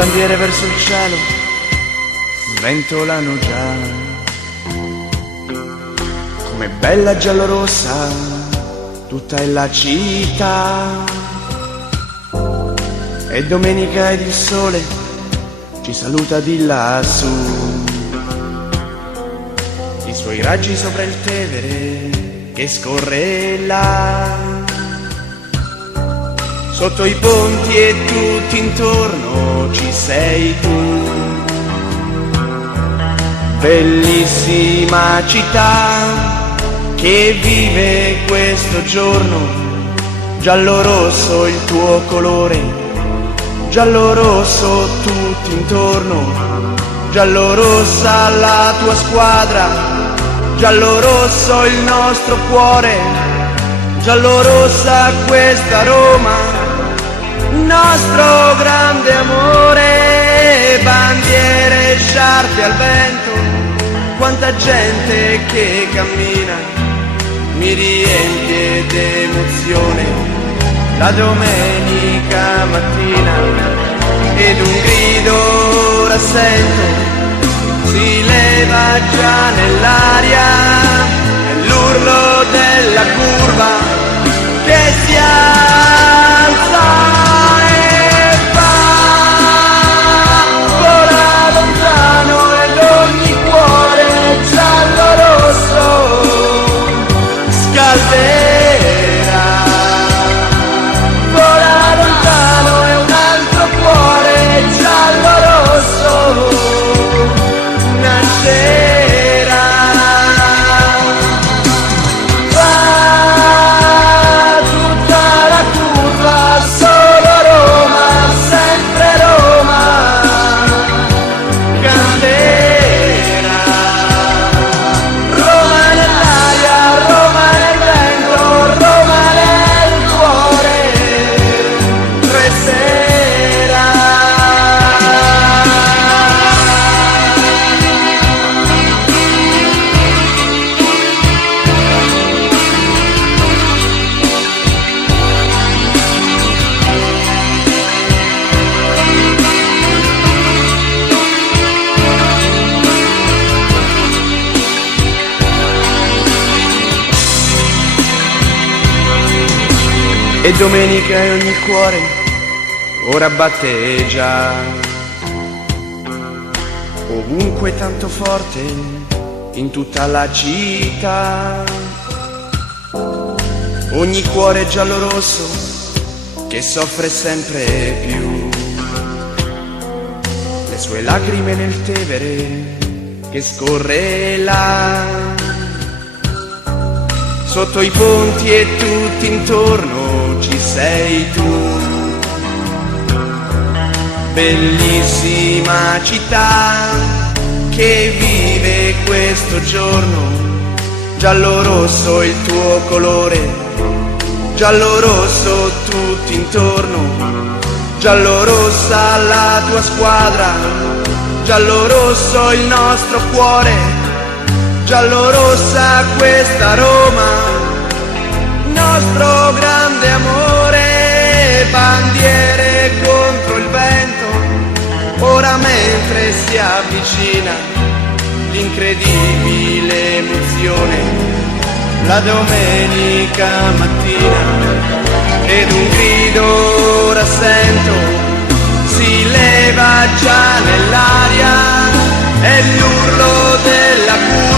bandiere verso il cielo sventolano già, come bella giallorossa tutta è la città. E domenica ed il sole ci saluta di lassù, i suoi raggi sopra il Tevere che scorre là, sotto i ponti e tutti intorno ci sei tu. Bellissima città che vive questo giorno, giallo-rosso il tuo colore, giallo-rosso tutti intorno, giallo-rossa la tua squadra, giallo-rosso il nostro cuore, giallo-rossa questa Roma, nostro grande amore. Bandiere, sciarpe al vento, quanta gente che cammina, mi riempie d'emozione la domenica mattina, ed un grido rassento si leva già nell'aria, è l'urlo della curva che si alza e va, vola lontano ed ogni cuore giallo-rosso scalderà. E domenica e ogni cuore ora batte già, ovunque tanto forte in tutta la città. Ogni cuore giallo-rosso che soffre sempre più, le sue lacrime nel Tevere che scorre là, sotto i ponti e tutti intorno ci sei tu. Bellissima città che vive questo giorno, giallo-rosso il tuo colore, giallo-rosso tutti intorno, giallo-rossa la tua squadra, giallo-rosso il nostro cuore, giallo-rossa questa Roma, nostro grande amore. Bandiere contro il vento, ora mentre si avvicina l'incredibile emozione, la domenica mattina, ed un grido rassento si leva già nell'aria, è l'urlo della curva